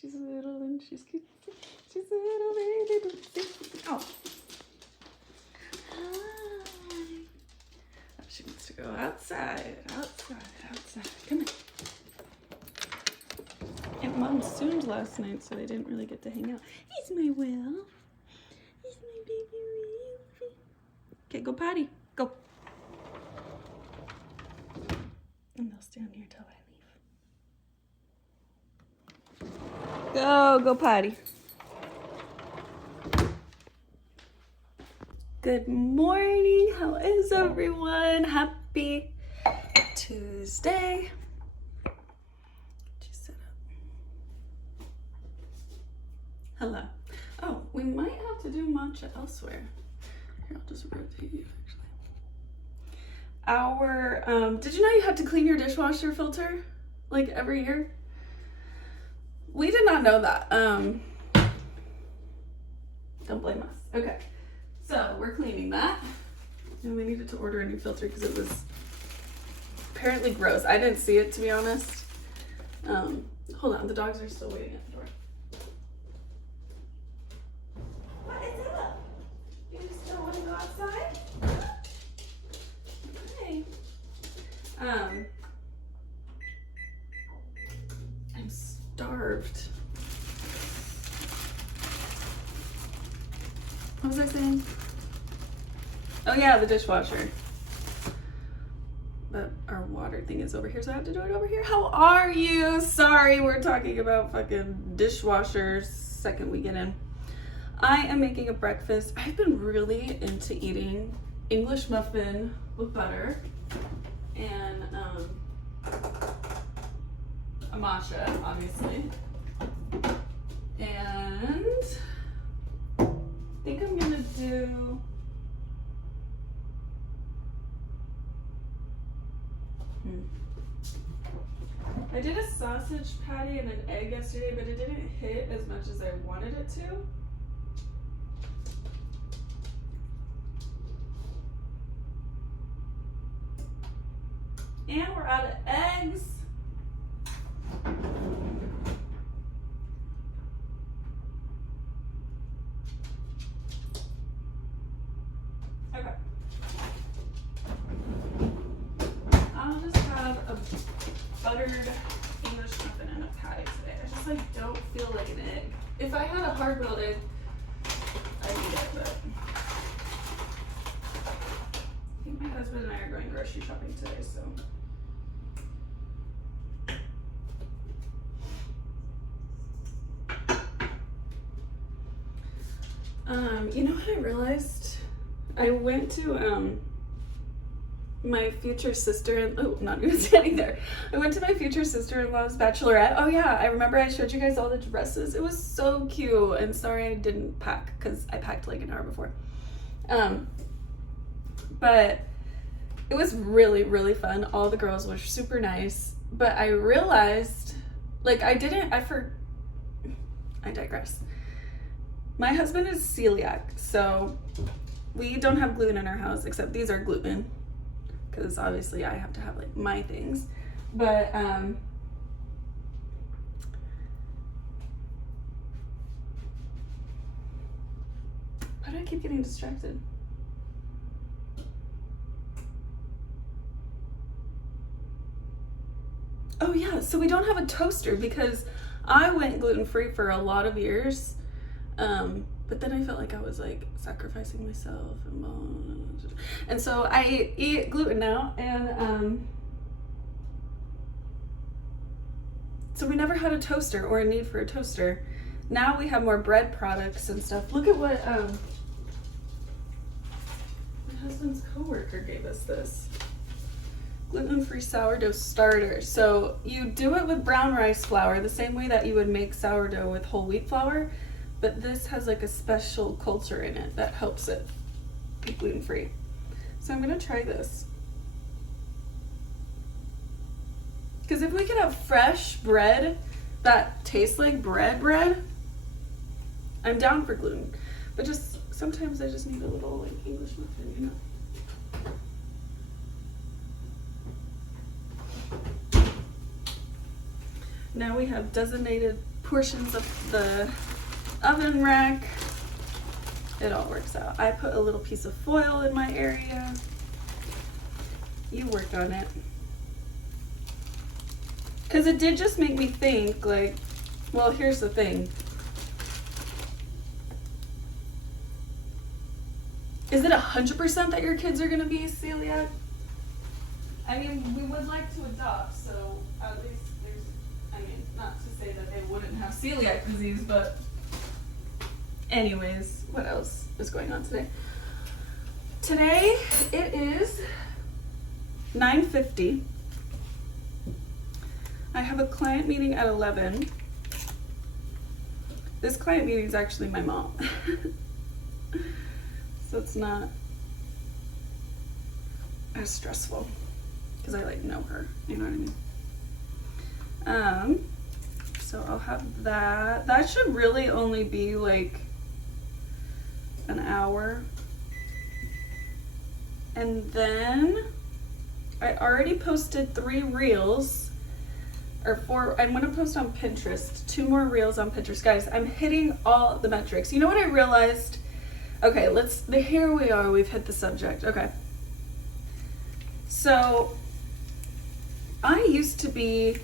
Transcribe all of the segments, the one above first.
She's little and she's cute. She's a little baby. Oh. Hi. Oh, she wants to go outside. Come here. And Mom zoomed last night, so I didn't really get to hang out. He's my Will. He's my baby Will. Okay, go potty. Go. And they'll stand here till I leave. Go potty. Good morning. How is everyone? Happy Tuesday. Just sit up. Hello. Oh, we might have to do matcha elsewhere. Here, I'll just rotate you actually. Did you know you have to clean your dishwasher filter like every year? We did not know that. Don't blame us. Okay. So we're cleaning that, and we needed to order a new filter because it was apparently gross. I didn't see it, to be honest. Hold on, the dogs are still waiting at the door. What is up? You still want to go outside? Okay. I'm starved. What was I saying? Oh yeah, the dishwasher. But our water thing is over here, so I have to do it over here. How are you? Sorry, we're talking about fucking dishwashers second we get in. I am making a breakfast. I've been really into eating English muffin with butter and a matcha, obviously. And I think I'm gonna do I did a sausage patty and an egg yesterday, but it didn't hit as much as I wanted it to. And we're out of eggs. Okay. I'll just have a buttered English muffin and a patty today. I just like don't feel like an egg. If I had a hard-boiled egg, I'd eat it, but I think my husband and I are going grocery shopping today, so. You know what I realized? I went to my future sister, oh, not even standing there. I went to my future sister-in-law's bachelorette. Oh yeah, I remember I showed you guys all the dresses. It was so cute, and sorry I didn't pack because I packed like an hour before. But it was really, really fun. All the girls were super nice, but I realized, like I digress. My husband is celiac, so we don't have gluten in our house, except these are gluten, because obviously I have to have like my things. But why do I keep getting distracted? Oh yeah, so we don't have a toaster because I went gluten-free for a lot of years. But then I felt like I was like sacrificing myself and so I eat gluten now, and so we never had a toaster or a need for a toaster. Now we have more bread products and stuff. Look at what my husband's coworker gave us this. Gluten-free sourdough starter. So you do it with brown rice flour the same way that you would make sourdough with whole wheat flour. But this has like a special culture in it that helps it be gluten-free. So I'm gonna try this. Because if we could have fresh bread that tastes like bread, I'm down for gluten. But just sometimes I just need a little like English muffin, you know. Now we have designated portions of the oven rack. It all works out. I put a little piece of foil in my area. You work on it. Because it did just make me think, like, well, here's the thing. Is it 100% that your kids are going to be celiac? I mean, we would like to adopt, so at least there's, I mean, not to say that they wouldn't have celiac disease, but anyways, what else is going on today? Today, it is 9:50. I have a client meeting at 11. This client meeting is actually my mom. So it's not as stressful because I like know her, you know what I mean? So I'll have that. That should really only be like an hour. And then I already posted 3 reels, or 4. I'm gonna post on Pinterest 2 more reels on Pinterest. Guys, I'm hitting all the metrics. You know what I realized? Okay, here we are, we've hit the subject. Okay. So I used to be,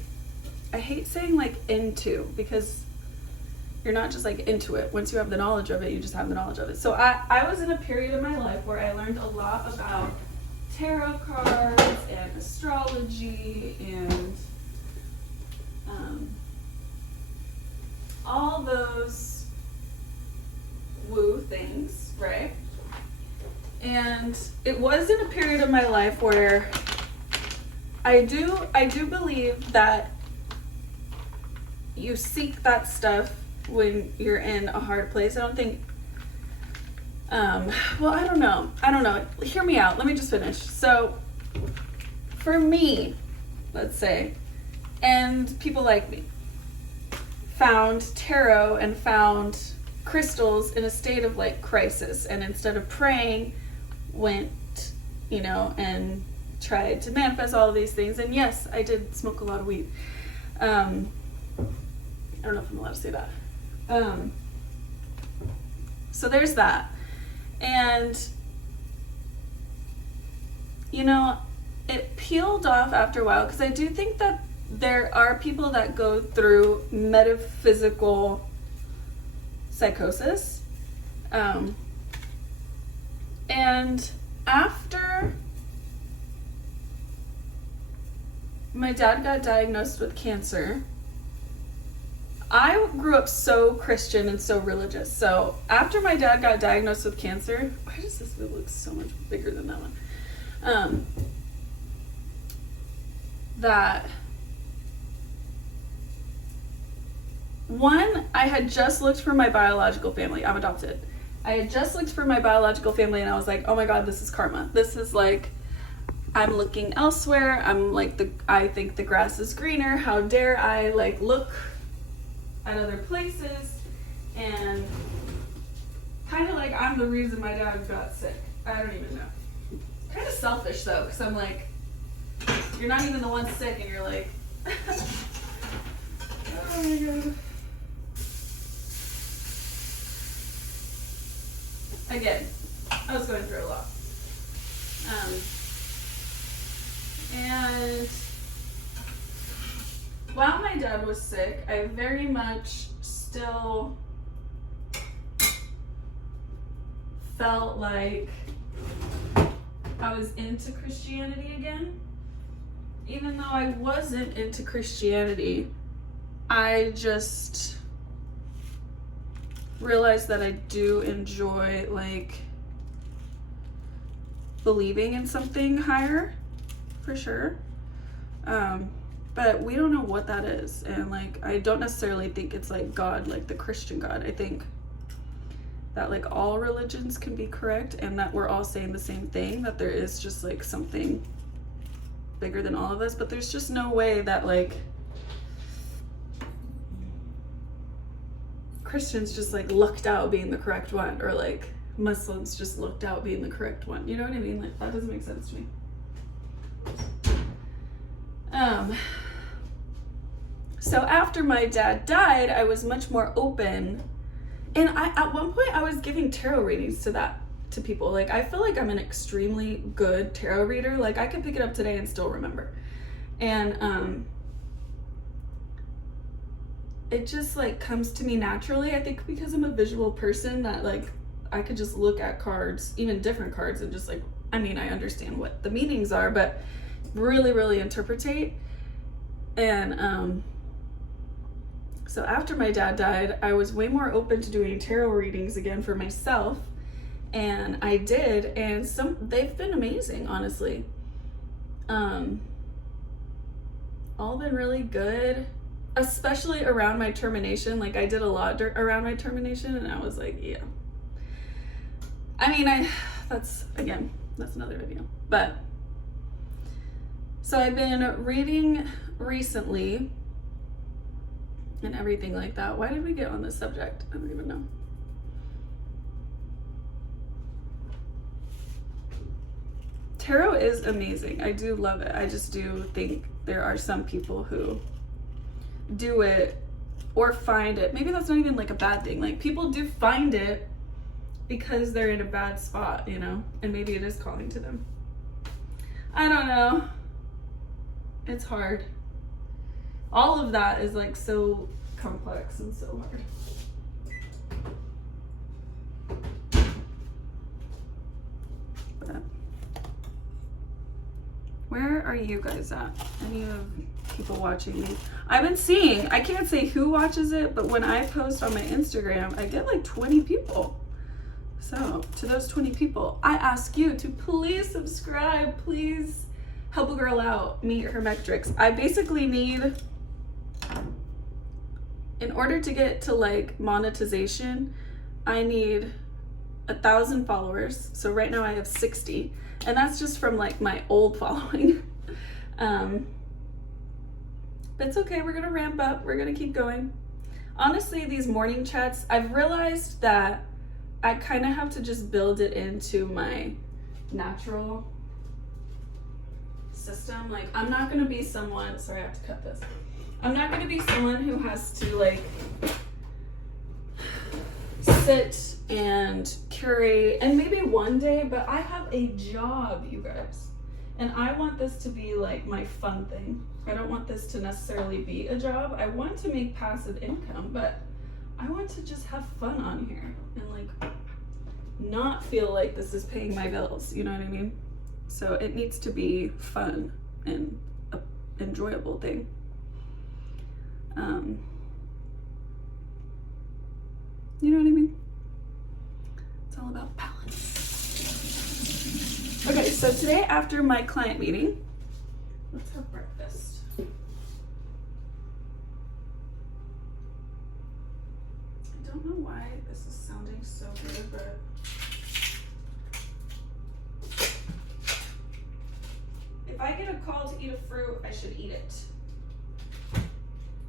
I hate saying like into, because you're not just like into it. Once you have the knowledge of it, you just have the knowledge of it. So I was in a period of my life where I learned a lot about tarot cards and astrology and all those woo things, right? And it was in a period of my life where I do believe that you seek that stuff when you're in a hard place. I don't think, well, I don't know. Hear me out. Let me just finish. So for me, let's say, and people like me, found tarot and found crystals in a state of like crisis, and instead of praying, went, you know, and tried to manifest all of these things. And yes, I did smoke a lot of weed. I don't know if I'm allowed to say that. So there's that. And, you know, it peeled off after a while, because I do think that there are people that go through metaphysical psychosis. And after my dad got diagnosed with cancer, I grew up so Christian and so religious. So after my dad got diagnosed with cancer, why does this look so much bigger than that one? That one, I had just looked for my biological family. I'm adopted. I had just looked for my biological family, and I was like, oh my God, this is karma. This is like, I'm looking elsewhere. I'm like, I think the grass is greener. How dare I like look at other places? And kind of like I'm the reason my dad got sick. I don't even know. Kind of selfish though, because I'm like, you're not even the one sick, and you're like, oh my God. Again, I was going through a lot. And while my dad was sick, I very much still felt like I was into Christianity again. Even though I wasn't into Christianity, I just realized that I do enjoy like believing in something higher, for sure. But we don't know what that is, and like I don't necessarily think it's like God, like the Christian God. I think that like all religions can be correct, and that we're all saying the same thing, that there is just like something bigger than all of us. But there's just no way that like Christians just like lucked out being the correct one, or like Muslims just lucked out being the correct one. You know what I mean? Like that doesn't make sense to me. So after my dad died, I was much more open. And at one point I was giving tarot readings to people. Like, I feel like I'm an extremely good tarot reader. Like, I could pick it up today and still remember. And it just like comes to me naturally. I think because I'm a visual person, that like I could just look at cards, even different cards, and just like, I mean, I understand what the meanings are, but really interpretate. And so after my dad died, I was way more open to doing tarot readings again for myself, and I did, and they've been amazing, honestly. All been really good, especially around my termination. Like, I did a lot around my termination, and I was like, yeah. I mean, that's another video. But so I've been reading recently and everything like that. Why did we get on this subject? I don't even know. Tarot is amazing. I do love it. I just do think there are some people who do it or find it. Maybe that's not even like a bad thing. Like, people do find it because they're in a bad spot, you know? And maybe it is calling to them. I don't know. It's hard. All of that is like so complex and so hard. But where are you guys at? Any of people watching me? I've been seeing, I can't say who watches it, but when I post on my Instagram, I get like 20 people. So to those 20 people, I ask you to please subscribe. Please help a girl out, meet her metrics. I basically need, in order to get to like monetization, I need 1,000 followers. So right now I have 60, and that's just from like my old following. But it's okay, we're gonna ramp up, we're gonna keep going. Honestly, these morning chats, I've realized that I kind of have to just build it into my natural system. Like, I'm not gonna be someone, sorry, I have to cut this. I'm not gonna be someone who has to like sit and curate, and maybe one day, but I have a job, you guys. And I want this to be like my fun thing. I don't want this to necessarily be a job. I want to make passive income, but I want to just have fun on here and like not feel like this is paying my bills, you know what I mean? So it needs to be fun and an enjoyable thing. You know what I mean? It's all about balance. Okay, so today after my client meeting, let's have breakfast. I don't know why this is sounding so good, but if I get a call to eat a fruit, I should eat it,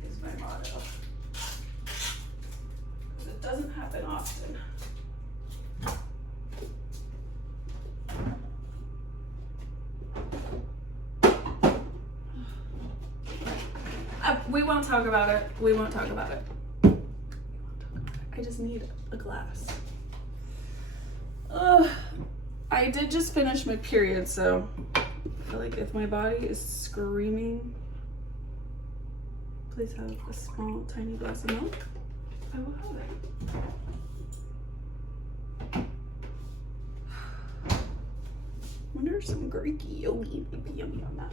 is my motto. Because it doesn't happen often. We won't talk about it. We won't talk about it. I just need a glass. I did just finish my period, so I feel like if my body is screaming, please have a small, tiny glass of milk, I will have it. Wonder if some Greek yogurt would be yummy on that.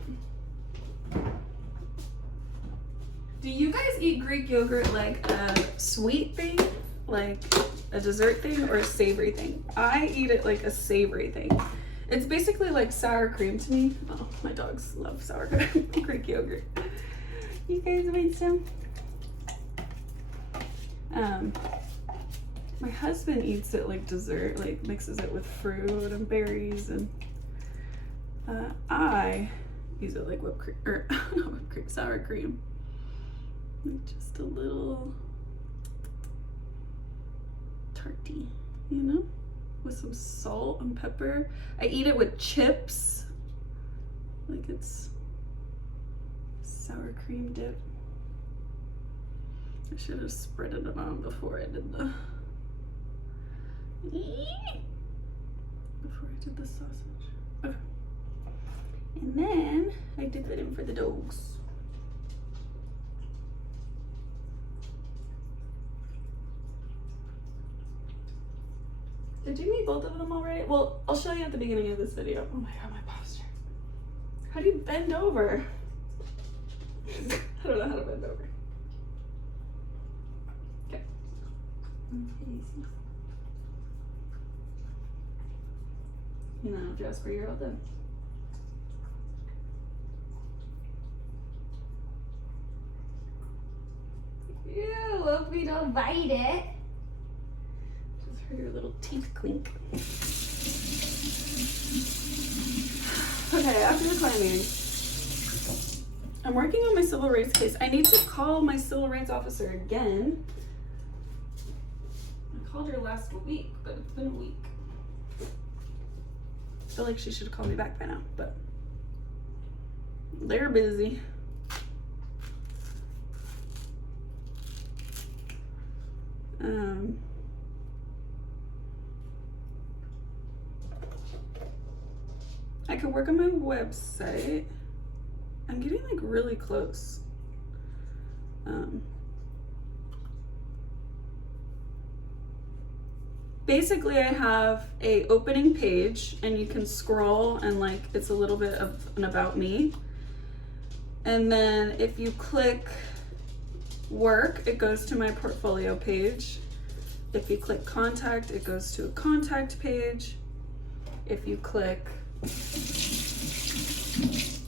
Do you guys eat Greek yogurt like a sweet thing, like a dessert thing, or a savory thing? I eat it like a savory thing. It's basically like sour cream to me. Oh, my dogs love sour cream, Greek yogurt. You guys want some? My husband eats it like dessert, like mixes it with fruit and berries, and I use it like whipped cream, or not whipped cream, sour cream. Like just a little tarty, you know, with some salt and pepper. I eat it with chips, like it's sour cream dip. I should have spreaded it on before I did the sausage. Okay. And then I dip it in for the dogs. Did you meet both of them already? Well, I'll show you at the beginning of this video. Oh my god, my posture. How do you bend over? I don't know how to bend over. Okay. You know, Jasper, you're all done. Ew, hope we don't bite it. Just heard your little teeth clink. Okay, after the climbing, I'm working on my civil rights case. I need to call my civil rights officer again. I called her last week, but it's been a week. I feel like she should have called me back by now, but they're busy. I could work on my website. I'm getting like really close. Basically I have a opening page and you can scroll and like it's a little bit of an about me. And then if you click work, it goes to my portfolio page. If you click contact, it goes to a contact page. If you click,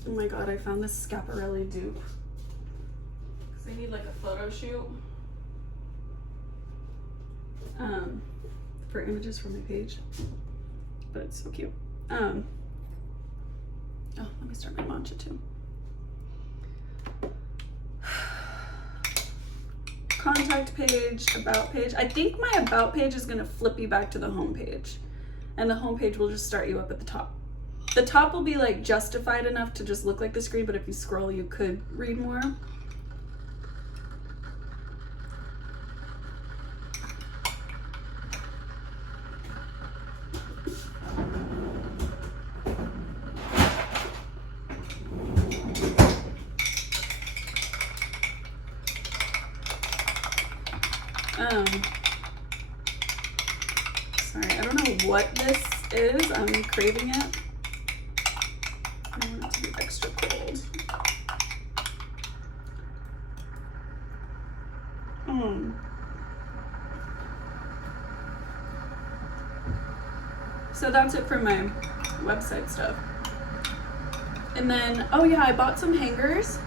oh my god, I found this Schiaparelli dupe. Because I need like a photo shoot. For images for my page. But it's so cute. Oh, let me start my mantra too. Contact page, about page. I think my about page is gonna flip you back to the home page. And the home page will just start you up at the top. The top will be like justified enough to just look like the screen, but if you scroll, you could read more. Sorry, I don't know what this is. I'm craving it. I want it to be extra cold. So that's it for my website stuff. And then, oh yeah, I bought some hangers.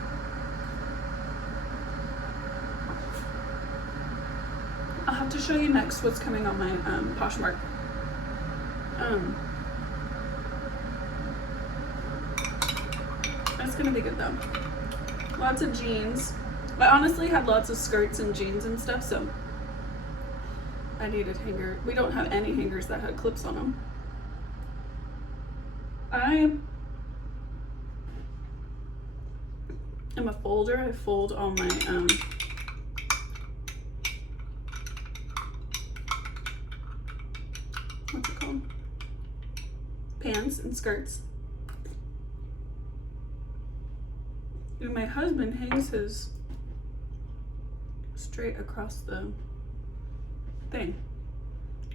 I'll have to show you next what's coming on my Poshmark. That's gonna be good though. Lots of jeans. I honestly had lots of skirts and jeans and stuff, so I needed hanger. We don't have any hangers that had clips on them. I am a folder. I fold all my what's it called? Pants and skirts. And my husband hangs his straight across the thing.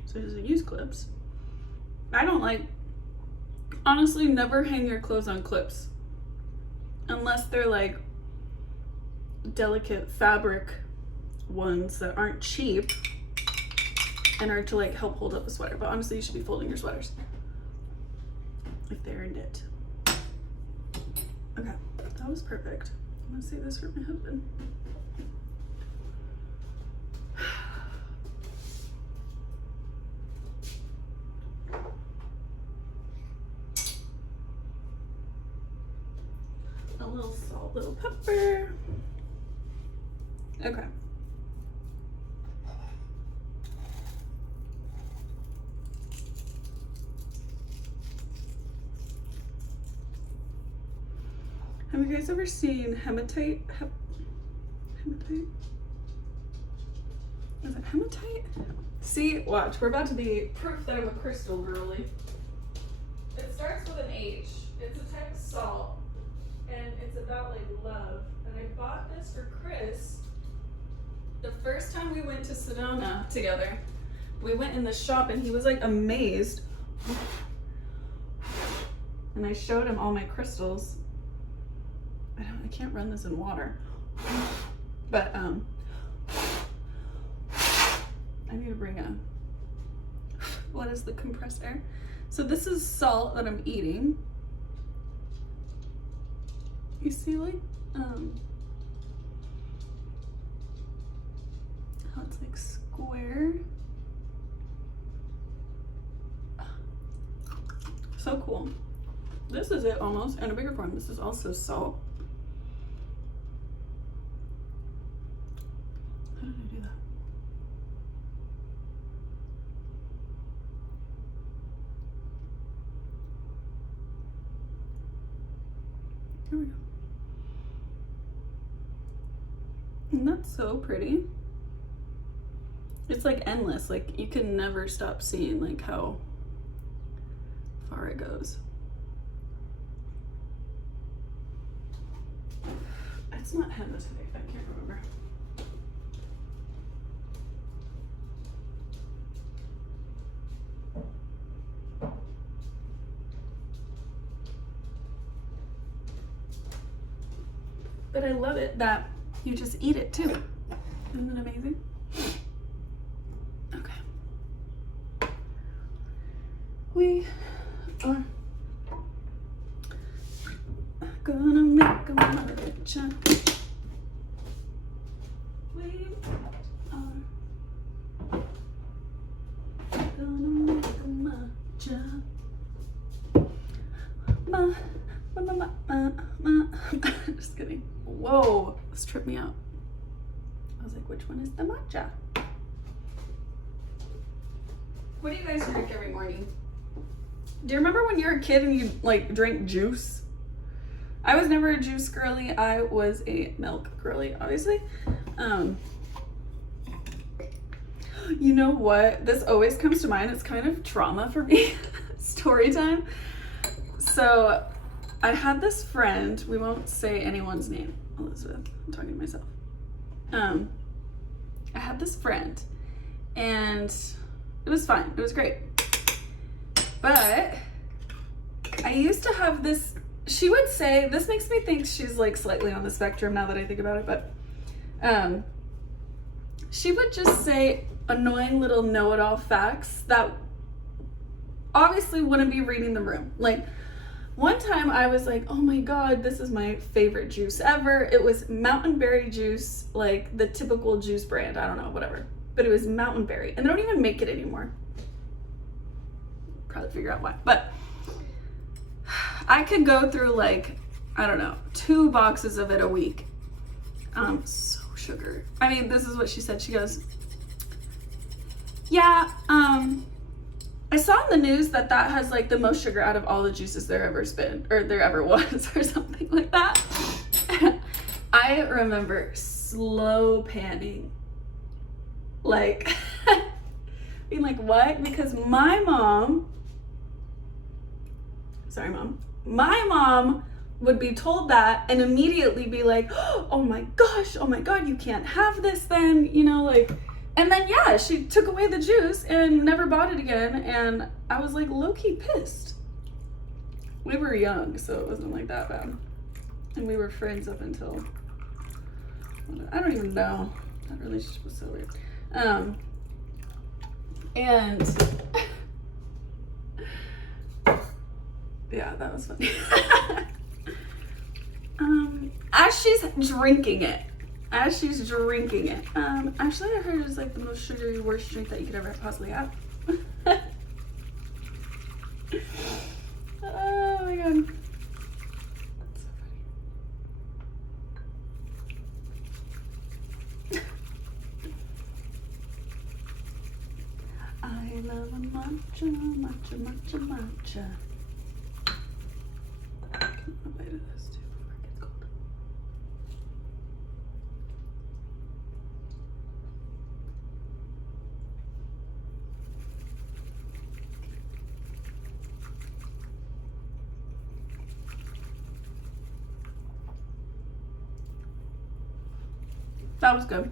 So he doesn't use clips. I don't like, honestly, never hang your clothes on clips. Unless they're like delicate fabric ones that aren't cheap and are to like help hold up a sweater. But honestly, you should be folding your sweaters if they're knit. Okay, that was perfect. I'm gonna save this for my husband. A little salt, little pepper. Okay. Have you guys ever seen hematite? Hematite? Is it hematite? See, watch, we're about to be proof that I'm a crystal girly. It starts with an H. It's a type of salt, and it's about like love. And I bought this for Chris the first time we went to Sedona together. We went in the shop and he was like amazed. And I showed him all my crystals. I can't run this in water. But I need to bring a, what is the compressed air? So this is salt that I'm eating. You see like, how it's like square. So cool. This is it almost, in a bigger form. This is also salt. How did I do that? Here we go. And that's so pretty. It's like endless. Like you can never stop seeing like how far it goes. It's not hematite, I can't remember. But I love it that you just eat it too. Isn't it amazing? Okay. We are gonna make a matcha. We are gonna make a matcha. Just kidding. Whoa, this tripped me out. I was like, which one is the matcha? What do you guys drink every morning? Do you remember when you were a kid and you like drank juice? I was never a juice girly. I was a milk girly, obviously. You know what? This always comes to mind. It's kind of trauma for me. Story time. So I had this friend, we won't say anyone's name, Elizabeth, I'm talking to myself. I had this friend and it was fine, it was great. But I used to have this, she would say, this makes me think she's like slightly on the spectrum now that I think about it, but she would just say annoying little know-it-all facts that obviously wouldn't be reading the room. Like, one time I was like, oh my God, this is my favorite juice ever. It was Mountain Berry juice, like the typical juice brand. I don't know, whatever. But it was Mountain Berry. And they don't even make it anymore. Probably figure out why. But I could go through like, I don't know, 2 boxes of it a week. So sugar. I mean, this is what she said. She goes, yeah, I saw in the news that has like the most sugar out of all the juices there ever's been, or there ever was, or something like that. I remember slow panning. Like, being like, what? Because my mom, sorry mom, my mom would be told that and immediately be like, oh my God, you can't have this then, you know, like, and then, yeah, she took away the juice and never bought it again. And I was like low-key pissed. We were young, so it wasn't like that bad. And we were friends up until, I don't even know. That relationship was so weird. And yeah, that was funny. As she's drinking it, actually I heard it's like the most sugary worst drink that you could ever possibly have. Oh my God. That's so funny. I love a matcha. I can bite of this too before it gets cold. That was good.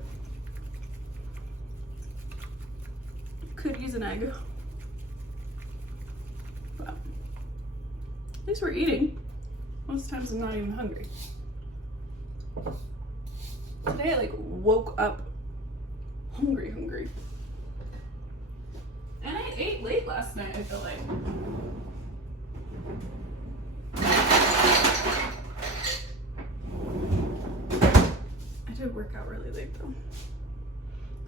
Could use an egg. But at least we're eating. Most times I'm not even hungry. Today I like woke up hungry. And I ate late last night, I feel like. I did work out really late though.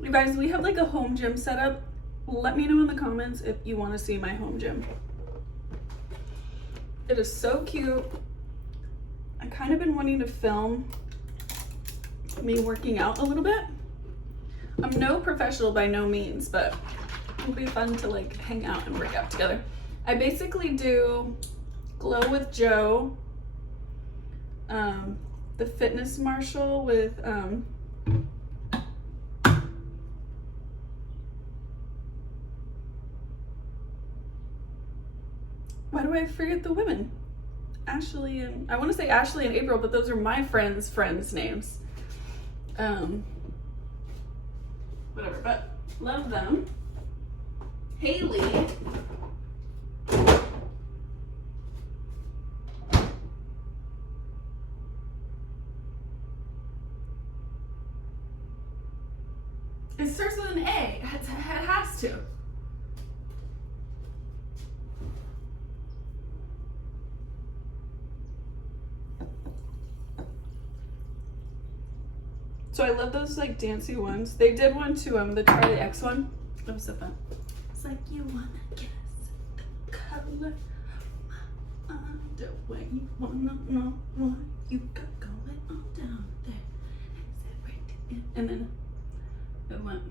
You guys, we have like a home gym set up. Let me know in the comments if you want to see my home gym. It is so cute. I kind of been wanting to film me working out a little bit. I'm no professional by no means, but it'll be fun to like hang out and work out together. I basically do Glow with Joe, the Fitness Marshall with why do I forget the women? Ashley and, I want to say Ashley and April, but those are my friends' names. Whatever, but love them. Haley. It starts with an A. It has to. So I love those like dancey ones. They did one to the Charlie X one. That was so fun. It's like you wanna guess the color of my underwear. You wanna know what you got going on down there. And then it went,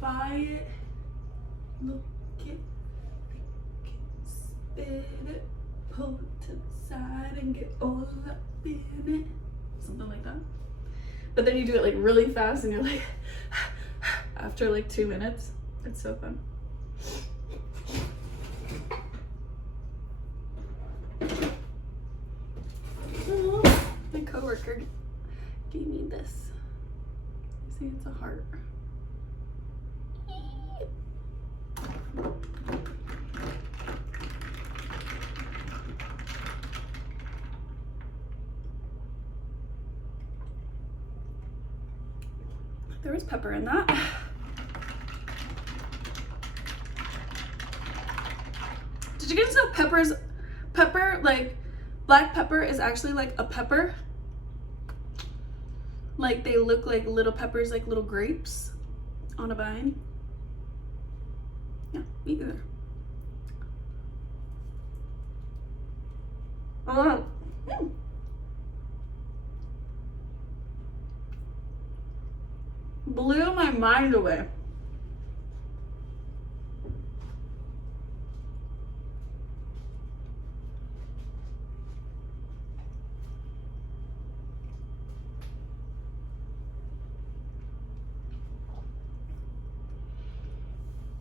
buy it, look it, spit it, pull it to the side and get all up in it. Something like that. But then you do it like really fast and you're like, after like 2 minutes. It's so fun. Oh, my coworker gave me this. See, it's a heart. There was pepper in that. Did you guys know pepper, like black pepper is actually like a pepper? Like they look like little peppers, like little grapes on a vine. Yeah, me either. Oh. Blew my mind away.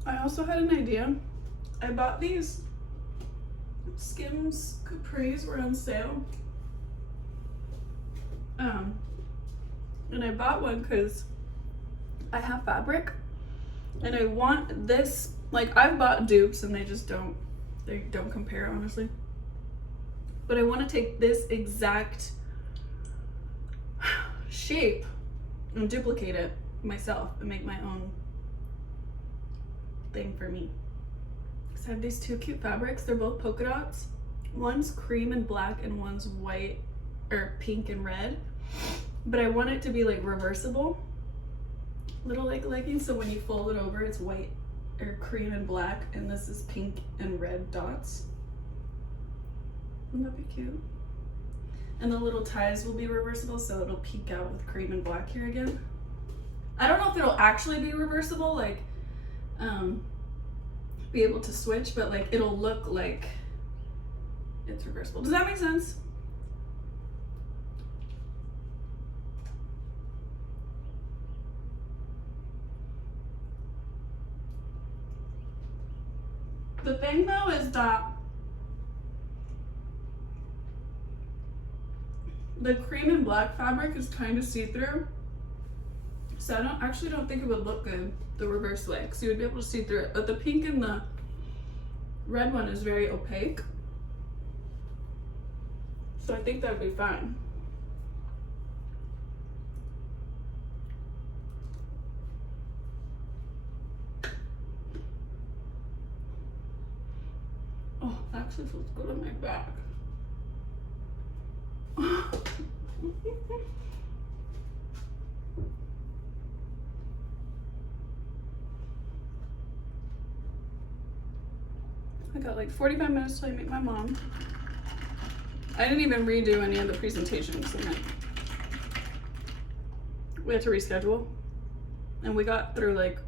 I also had an idea. I bought these Skims Capris were on sale. And I bought one because I have fabric and I want this, like I've bought dupes and they don't compare honestly. But I want to take this exact shape and duplicate it myself and make my own thing for me. So I have these two cute fabrics. They're both polka dots. One's cream and black and one's white or pink and red. But I want it to be like reversible. Little like leggings, so when you fold it over it's white or cream and black, and this is pink and red dots. Wouldn't that be cute? And the little ties will be reversible, so it'll peek out with cream and black here again. I don't know if it'll actually be reversible, like be able to switch, but like it'll look like it's reversible. Does that make sense? The thing though is that the cream and black fabric is kind of see-through. So I don't think it would look good the reverse way, because you would be able to see through it. But the pink and the red one is very opaque. So I think that would be fine. Oh, that actually feels good on my back. I got like 45 minutes till I meet my mom. I didn't even redo any of the presentations, and we had to reschedule. And we got through like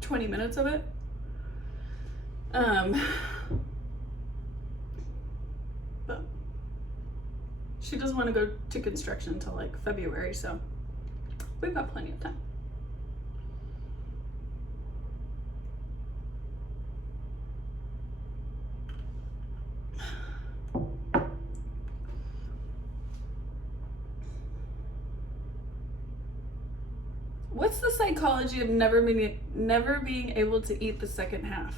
20 minutes of it. But she doesn't want to go to construction until like February, so we've got plenty of time. What's the psychology of never being able to eat the second half?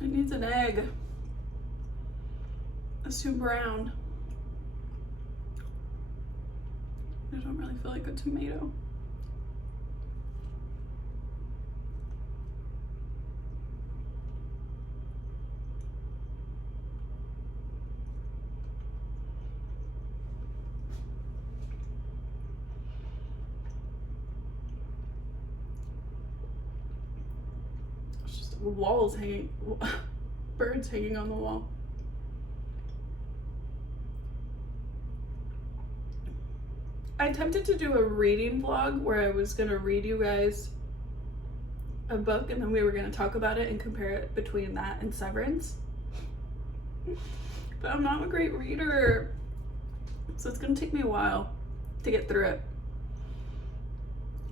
It needs an egg. It's too brown. I don't really feel like a tomato. It's just walls hanging, birds hanging on the wall. I attempted to do a reading vlog where I was gonna read you guys a book, and then we were gonna talk about it and compare it between that and Severance. But I'm not a great reader, so it's gonna take me a while to get through it.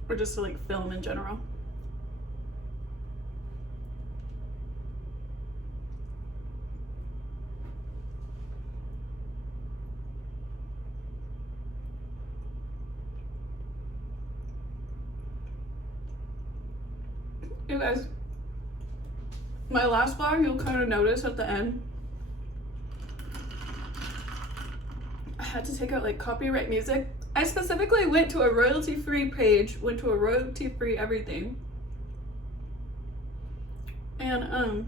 Or just to like film in general. You guys, my last vlog, you'll kind of notice at the end, I had to take out like copyright music. I specifically went to a royalty-free page, went to a royalty-free everything, and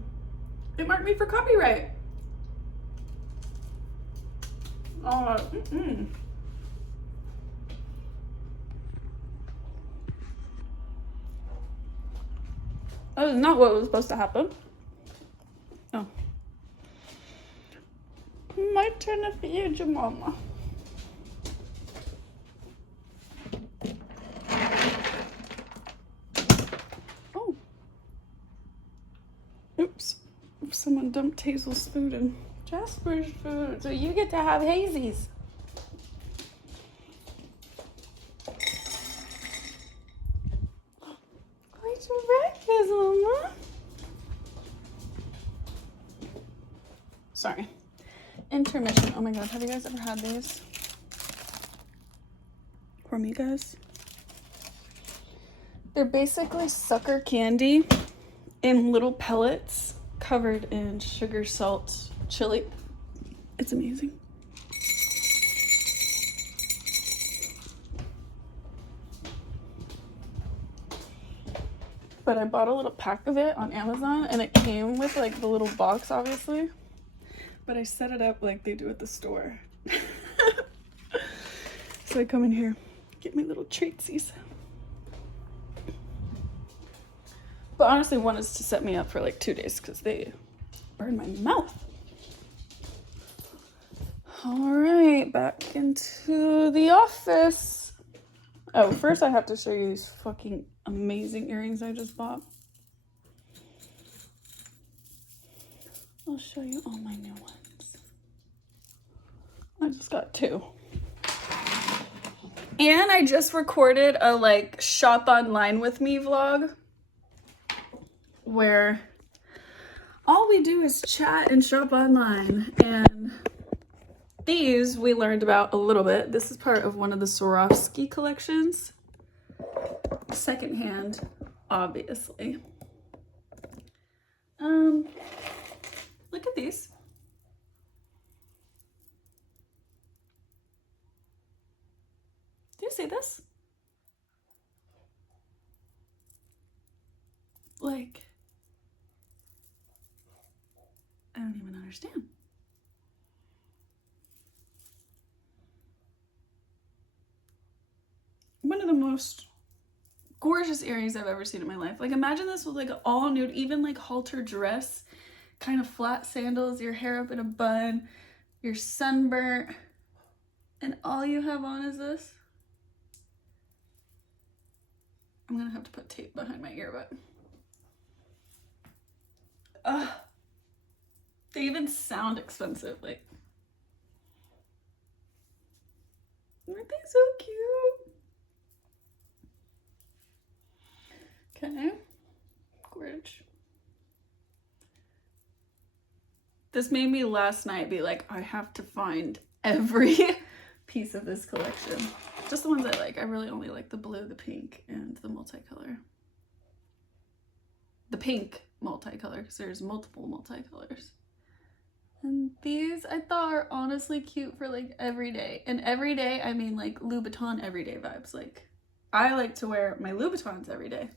it marked me for copyright. That is not what was supposed to happen. Oh. My turn to feed your mama. Oh. Oops. Someone dumped Hazel's food in Jasper's food, so you get to have Hazy's. What's your breakfast, Mama? Sorry. Intermission. Oh my god, have you guys ever had these? Hormigas? They're basically sucker candy in little pellets covered in sugar, salt, chili. It's amazing. But I bought a little pack of it on Amazon, and it came with like the little box, obviously. But I set it up like they do at the store. So I come in here, get my little treatsies. But honestly, one is to set me up for like 2 days because they burn my mouth. All right, back into the office. Oh, first I have to show you these fucking amazing earrings I just bought. I'll show you all my new ones. I just got 2. And I just recorded a like shop online with me vlog where all we do is chat and shop online. And these we learned about a little bit. This is part of one of the Swarovski collections. Secondhand, obviously. Look at these. Do you see this? Like, I don't even understand. One of the most gorgeous earrings I've ever seen in my life. Like, imagine this with like an all nude, even like halter dress, kind of flat sandals, your hair up in a bun, you're sunburnt, and all you have on is this. I'm gonna have to put tape behind my ear, but they even sound expensive. Like, aren't they so cute? Okay, gorge. This made me last night be like, I have to find every piece of this collection. Just the ones I like. I really only like the blue, the pink, and the multicolor. The pink multicolor, because there's multiple multicolors. And these I thought are honestly cute for like every day. And every day, I mean like Louboutin everyday vibes. Like, I like to wear my Louboutins every day.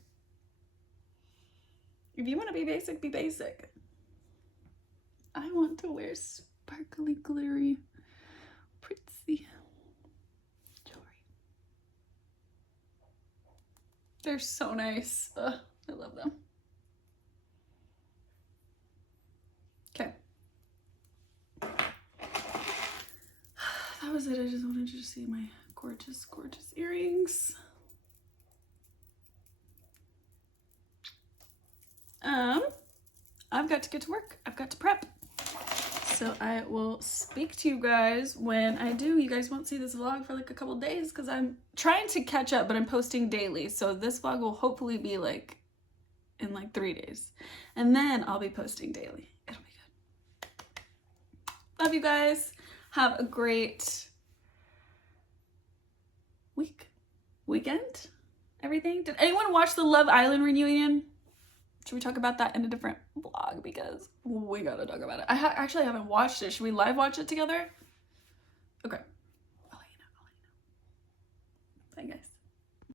If you want to be basic, be basic. I want to wear sparkly, glittery, pretty jewelry. They're so nice. Ugh, I love them. Okay. That was it. I just wanted you to see my gorgeous, gorgeous earrings. I've got to get to work. I've got to prep. So I will speak to you guys when I do. You guys won't see this vlog for like a couple days because I'm trying to catch up, but I'm posting daily. So this vlog will hopefully be like in like 3 days. And then I'll be posting daily. It'll be good. Love you guys. Have a great weekend, everything. Did anyone watch the Love Island reunion? Should we talk about that in a different vlog? Because we gotta talk about it. I actually haven't watched it. Should we live watch it together?